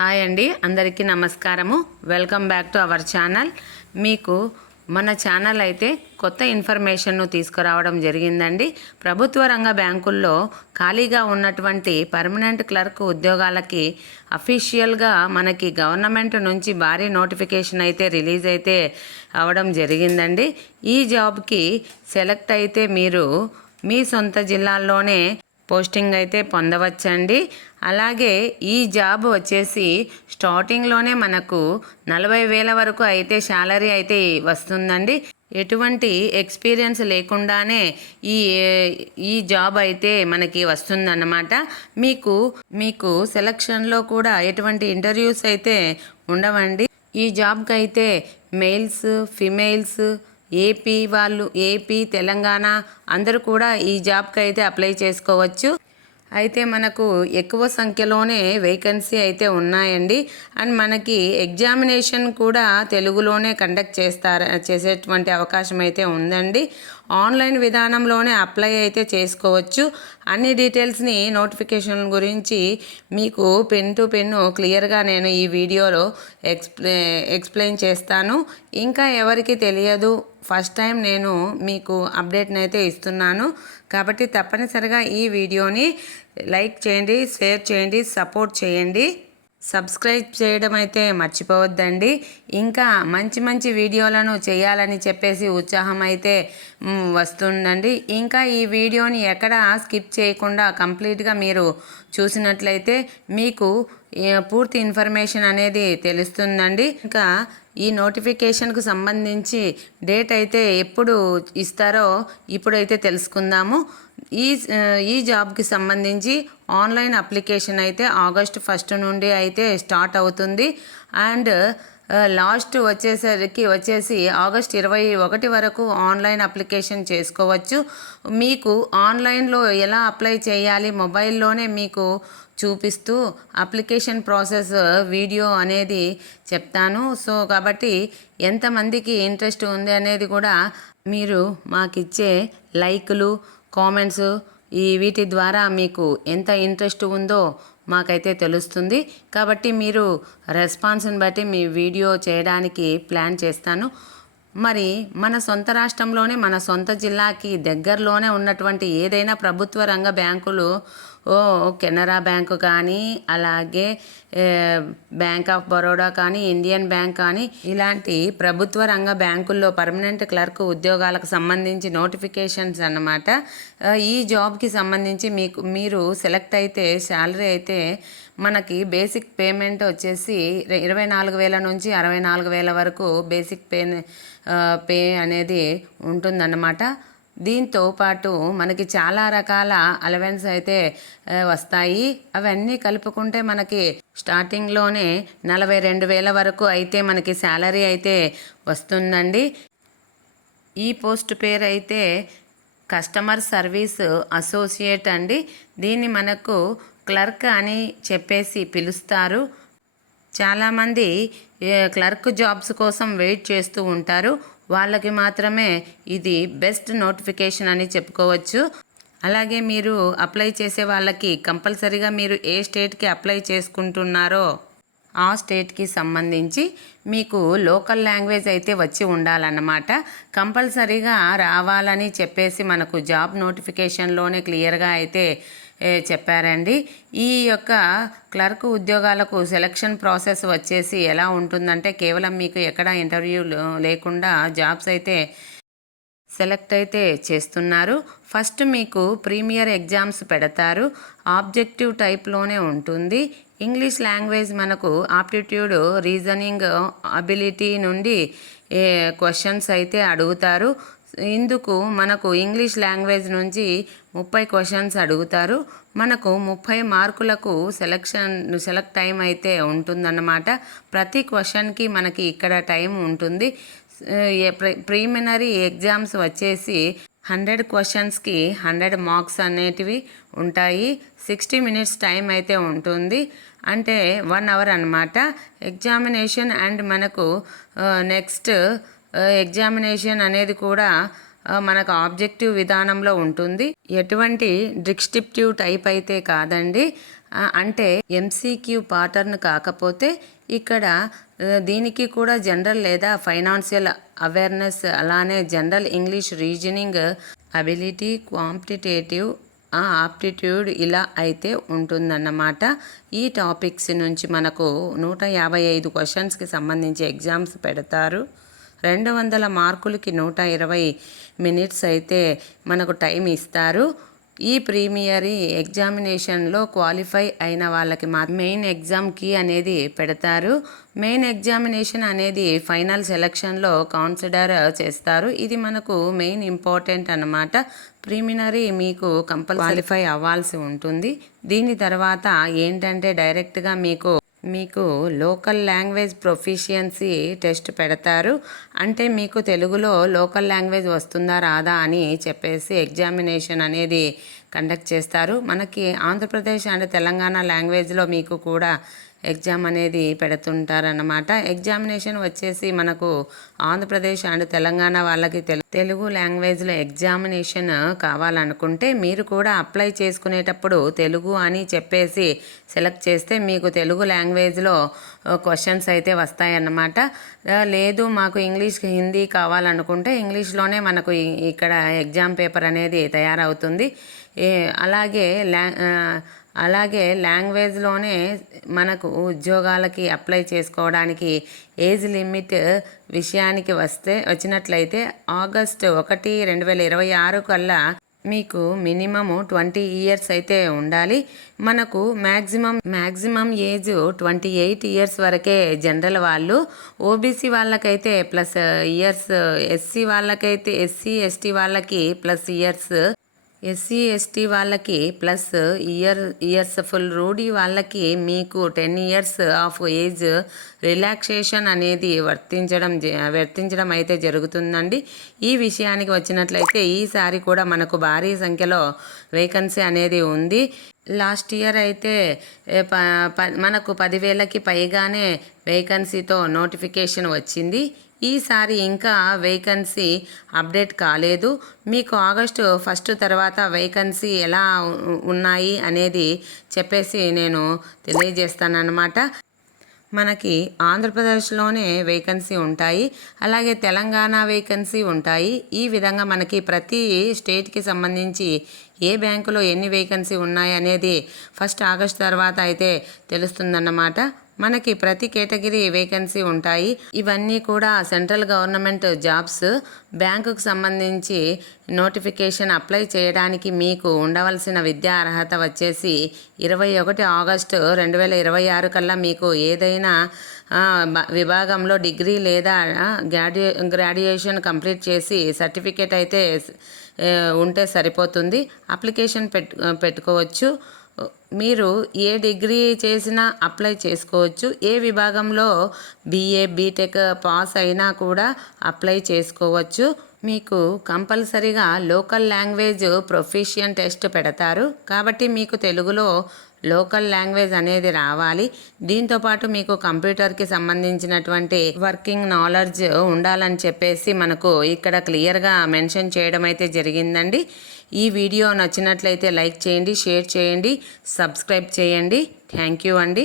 Hi అండి, అందరికీ నమస్కారము. Welcome back to our channel. మీకు మన ఛానల్ అయితే కొత్త ఇన్ఫర్మేషన్ను తీసుకురావడం జరిగిందండి. ప్రభుత్వ రంగ బ్యాంకుల్లో ఖాళీగా ఉన్నటువంటి పర్మనెంట్ క్లర్క్ ఉద్యోగాలకి అఫీషియల్గా మనకి గవర్నమెంట్ నుంచి భారీ నోటిఫికేషన్ అయితే రిలీజ్ అయితే అవ్వడం జరిగిందండి. ఈ జాబ్కి సెలెక్ట్ అయితే మీరు మీ సొంత జిల్లాల్లోనే పోస్టింగ్ అయితే పొందవచ్చండి. అలాగే ఈ జాబ్ వచ్చేసి స్టార్టింగ్లోనే మనకు 40,000 వరకు అయితే శాలరీ అయితే వస్తుందండి. ఎటువంటి ఎక్స్పీరియన్స్ లేకుండానే ఈ ఈ జాబ్ అయితే మనకి వస్తుందన్నమాట. మీకు సెలక్షన్లో కూడా ఎటువంటి ఇంటర్వ్యూస్ అయితే ఉండవండి. ఈ జాబ్కి అయితే మెయిల్స్, ఫిమేల్స్, ఏపీ, తెలంగాణ అందరూ కూడా ఈ జాబ్కి అయితే అప్లై చేసుకోవచ్చు. అయితే మనకు ఎక్కువ సంఖ్యలోనే వేకెన్సీ అయితే ఉన్నాయండి. అండ్ మనకి ఎగ్జామినేషన్ కూడా తెలుగులోనే కండక్ట్ చేసేటువంటి అవకాశం అయితే ఉందండి. ఆన్లైన్ విధానంలోనే అప్లై అయితే చేసుకోవచ్చు. అన్ని డీటెయిల్స్ని నోటిఫికేషన్ గురించి మీకు పెన్ టు పెన్ క్లియర్గా నేను ఈ వీడియోలో ఎక్స్ప్లెయిన్ చేస్తాను. ఇంకా ఎవరికి తెలియదు, ఫస్ట్ టైం నేను మీకు అప్డేట్ని అయితే ఇస్తున్నాను కాబట్టి తప్పనిసరిగా ఈ వీడియోని లైక్ చేయండి, షేర్ చేయండి, సపోర్ట్ చేయండి. సబ్స్క్రైబ్ చేయడం అయితే మర్చిపోవద్దండి. ఇంకా మంచి మంచి వీడియోలను చేయాలని చెప్పేసి ఉత్సాహం అయితే వస్తుందండి. ఇంకా ఈ వీడియోని ఎక్కడ స్కిప్ చేయకుండా కంప్లీట్గా మీరు చూసినట్లయితే మీకు పూర్తి ఇన్ఫర్మేషన్ అనేది తెలుస్తుందండి. ఇంకా ఈ నోటిఫికేషన్కు సంబంధించి డేట్ అయితే ఎప్పుడు ఇస్తారో ఇప్పుడైతే తెలుసుకుందాము. ఈ జాబ్కి సంబంధించి ఆన్లైన్ అప్లికేషన్ అయితే August 1 నుండి అయితే స్టార్ట్ అవుతుంది. అండ్ లాస్ట్ వచ్చేసి August 21 వరకు ఆన్లైన్ అప్లికేషన్ చేసుకోవచ్చు. మీకు ఆన్లైన్లో ఎలా అప్లై చేయాలి మొబైల్లోనే మీకు చూపిస్తూ అప్లికేషన్ ప్రాసెస్ వీడియో అనేది చెప్తాను. సో కాబట్టి ఎంతమందికి ఇంట్రెస్ట్ ఉంది అనేది కూడా మీరు మాకిచ్చే లైకులు, కామెంట్స్ వీటి ద్వారా మీకు ఎంత ఇంట్రెస్ట్ ఉందో మాకైతే తెలుస్తుంది. కాబట్టి మీరు రెస్పాన్స్ని బట్టి మీ వీడియో చేయడానికి ప్లాన్ చేస్తాను. మరి మన సొంత రాష్ట్రంలోనే మన సొంత జిల్లాకి దగ్గరలోనే ఉన్నటువంటి ఏదైనా ప్రభుత్వ రంగ బ్యాంకులు, కెనరా బ్యాంకు కానీ, అలాగే బ్యాంక్ ఆఫ్ బరోడా కానీ, ఇండియన్ బ్యాంక్ కానీ, ఇలాంటి ప్రభుత్వ రంగ బ్యాంకుల్లో పర్మనెంట్ క్లర్క్ ఉద్యోగాలకు సంబంధించి నోటిఫికేషన్స్ అన్నమాట. ఈ జాబ్కి సంబంధించి మీరు సెలెక్ట్ అయితే శాలరీ అయితే మనకి బేసిక్ పేమెంట్ వచ్చేసి 24,000 నుంచి 64,000 వరకు బేసిక్ పే అనేది ఉంటుందన్నమాట. దీంతో పాటు మనకి చాలా రకాల అలవెన్స్ అయితే వస్తాయి. అవన్నీ కలుపుకుంటే మనకి స్టార్టింగ్లోనే 42,000 వరకు అయితే మనకి శాలరీ అయితే వస్తుందండి. ఈ పోస్ట్ పేరు అయితే కస్టమర్ సర్వీస్ అసోసియేట్ అండి. దీన్ని మనకు క్లర్క్ అని చెప్పేసి పిలుస్తారు. చాలామంది క్లర్క్ జాబ్స్ కోసం వెయిట్ చేస్తూ ఉంటారు. వాళ్ళకి మాత్రమే ఇది బెస్ట్ నోటిఫికేషన్ అని చెప్పుకోవచ్చు. అలాగే మీరు అప్లై చేసే వాళ్ళకి కంపల్సరీగా మీరు ఏ స్టేట్కి అప్లై చేసుకుంటున్నారో ఆ స్టేట్కి సంబంధించి మీకు లోకల్ లాంగ్వేజ్ అయితే వచ్చి ఉండాలన్నమాట. కంపల్సరీగా రావాలని చెప్పేసి మనకు జాబ్ నోటిఫికేషన్లోనే క్లియర్గా అయితే చెప్పారండి. ఈ యొక్క క్లర్క్ ఉద్యోగాలకు సెలక్షన్ ప్రాసెస్ వచ్చేసి ఎలా ఉంటుందంటే కేవలం మీకు ఎక్కడ ఇంటర్వ్యూ లేకుండా జాబ్స్ అయితే సెలెక్ట్ అయితే చేస్తున్నారు. ఫస్ట్ మీకు ప్రీమియర్ ఎగ్జామ్స్ పెడతారు. ఆబ్జెక్టివ్ టైప్లోనే ఉంటుంది. ఇంగ్లీష్ లాంగ్వేజ్ మనకు ఆప్టిట్యూడ్, రీజనింగ్ అబిలిటీ నుండి క్వశ్చన్స్ అయితే అడుగుతారు. ఇందుకు మనకు ఇంగ్లీష్ లాంగ్వేజ్ నుంచి 30 క్వశ్చన్స్ అడుగుతారు. మనకు 30 మార్కులకు సెలెక్ట్ టైం అయితే ఉంటుందన్నమాట. ప్రతి క్వశ్చన్కి మనకి ఇక్కడ టైం ఉంటుంది. ప్రిలిమినరీ ఎగ్జామ్స్ వచ్చేసి 100 క్వశ్చన్స్కి 100 మార్క్స్ అనేటివి ఉంటాయి. 60 మినిట్స్ టైం అయితే ఉంటుంది. అంటే 1 అవర్ అన్నమాట ఎగ్జామినేషన్. అండ్ మనకు నెక్స్ట్ ఎగ్జామినేషన్ అనేది కూడా మనకు ఆబ్జెక్టివ్ విధానంలో ఉంటుంది. ఎటువంటి డిస్క్రిప్టివ్ టైప్ అయితే కాదండి. అంటే ఎంసీక్యూ పాటర్న్ కాకపోతే ఇక్కడ దీనికి కూడా జనరల్ లేదా ఫైనాన్షియల్ అవేర్నెస్, అలానే general English, reasoning ability, quantitative aptitude ఇలా అయితే ఉంటుందన్నమాట. ఈ టాపిక్స్ నుంచి మనకు 155 క్వశ్చన్స్కి సంబంధించి ఎగ్జామ్స్ పెడతారు. 200 మార్కులకి 120 మినిట్స్ అయితే మనకు టైం ఇస్తారు. ఈ ప్రీమియరీ ఎగ్జామినేషన్లో క్వాలిఫై అయిన వాళ్ళకి మెయిన్ ఎగ్జామ్ కీ అనేది పెడతారు. మెయిన్ ఎగ్జామినేషన్ అనేది ఫైనల్ సెలక్షన్లో కన్సిడర్ చేస్తారు. ఇది మనకు మెయిన్ ఇంపార్టెంట్ అన్నమాట. ప్రీమినరీ మీకు కంపల్సరీ క్వాలిఫై అవ్వాల్సి ఉంటుంది. దీని తర్వాత ఏంటంటే డైరెక్ట్గా మీకు లోకల్ లాంగ్వేజ్ ప్రొఫిషియన్సీ టెస్ట్ పెడతారు. అంటే మీకు తెలుగులో లోకల్ లాంగ్వేజ్ వస్తుందా రాదా అని చెప్పేసి ఎగ్జామినేషన్ అనేది కండక్ట్ చేస్తారు. మనకి ఆంధ్రప్రదేశ్ అండ్ తెలంగాణ లాంగ్వేజ్లో మీకు కూడా ఎగ్జామ్ అనేది పెడుతుంటారన్నమాట. ఎగ్జామినేషన్ వచ్చేసి మనకు ఆంధ్రప్రదేశ్ అండ్ తెలంగాణ వాళ్ళకి తెలుగు లాంగ్వేజ్లో ఎగ్జామినేషన్ కావాలనుకుంటే మీరు కూడా అప్లై చేసుకునేటప్పుడు తెలుగు అని చెప్పేసి సెలెక్ట్ చేస్తే మీకు తెలుగు లాంగ్వేజ్లో క్వశ్చన్స్ అయితే వస్తాయన్నమాట. లేదు మాకు ఇంగ్లీష్, హిందీ కావాలనుకుంటే ఇంగ్లీష్లోనే మనకు ఇక్కడ ఎగ్జామ్ పేపర్ అనేది తయారవుతుంది. అలాగే లాంగ్వేజ్లోనే మనకు ఉద్యోగాలకి అప్లై చేసుకోవడానికి ఏజ్ లిమిట్ విషయానికి వచ్చినట్లయితే ఆగస్టు 1, 2026 కల్లా మీకు మినిమము 20 ఇయర్స్ అయితే ఉండాలి. మనకు మ్యాక్సిమం ఏజ్ 28 ఇయర్స్ వరకే జనరల్ వాళ్ళు. ఓబీసీ వాళ్ళకైతే ప్లస్ ఇయర్స్, ఎస్సీ వాళ్ళకైతే ఎస్సీ వాళ్ళకి ప్లస్ ఇయర్స్, ఎస్సీ ఎస్టీ వాళ్ళకి ప్లస్ ఇయర్స్ ఫుల్. రూడీ వాళ్ళకి మీకు 10 ఇయర్స్ ఆఫ్ ఏజ్ రిలాక్సేషన్ అనేది వర్తించడం అయితే జరుగుతుందండి. ఈ విషయానికి వచ్చినట్లయితే ఈసారి కూడా మనకు భారీ సంఖ్యలో వేకెన్సీ అనేది ఉంది. లాస్ట్ ఇయర్ అయితే మనకు 10,000కి పైగానే వేకెన్సీతో నోటిఫికేషన్ వచ్చింది. ఈసారి ఇంకా వేకెన్సీ అప్డేట్ కాలేదు. మీకు ఆగస్టు 1 తర్వాత వేకెన్సీ ఎలా ఉన్నాయి అనేది చెప్పేసి నేను తెలియజేస్తానన్నమాట. మనకి ఆంధ్రప్రదేశ్లోనే వేకెన్సీ ఉంటాయి, అలాగే తెలంగాణ వేకెన్సీ ఉంటాయి. ఈ విధంగా మనకి ప్రతి స్టేట్కి సంబంధించి ఏ బ్యాంకులో ఎన్ని వేకెన్సీ ఉన్నాయి అనేది 1 ఆగస్టు తర్వాత అయితే తెలుస్తుందన్నమాట. మనకి ప్రతి కేటగిరీ వేకెన్సీ ఉంటాయి. ఇవన్నీ కూడా సెంట్రల్ గవర్నమెంట్ జాబ్స్. బ్యాంకుకు సంబంధించి నోటిఫికేషన్ అప్లై చేయడానికి మీకు ఉండవలసిన విద్యా అర్హత వచ్చేసి 21 ఆగస్టు 2026 కల్లా మీకు ఏదైనా విభాగంలో డిగ్రీ లేదా గ్రాడ్యుయేషన్ కంప్లీట్ చేసి సర్టిఫికేట్ అయితే ఉంటే సరిపోతుంది. అప్లికేషన్ పెట్టుకోవచ్చు. మీరు ఏ డిగ్రీ చేసినా అప్లై చేసుకోవచ్చు. ఏ విభాగంలో BA, బీటెక్ పాస్ అయినా కూడా అప్లై చేసుకోవచ్చు. మీకు కంపల్సరీగా లోకల్ లాంగ్వేజ్ ప్రొఫిషియన్ టెస్ట్ పెడతారు. కాబట్టి మీకు తెలుగులో లోకల్ లాంగ్వేజ్ అనేది రావాలి. దీంతోపాటు మీకు కంప్యూటర్కి సంబంధించినటువంటి వర్కింగ్ నాలెడ్జ్ ఉండాలని చెప్పేసి మనకు ఇక్కడ క్లియర్గా మెన్షన్ చేయడం అయితే జరిగిందండి. ఈ వీడియో నచ్చినట్లయితే లైక్ చేయండి, షేర్ చేయండి, సబ్స్క్రైబ్ చేయండి. థ్యాంక్ యూ అండి.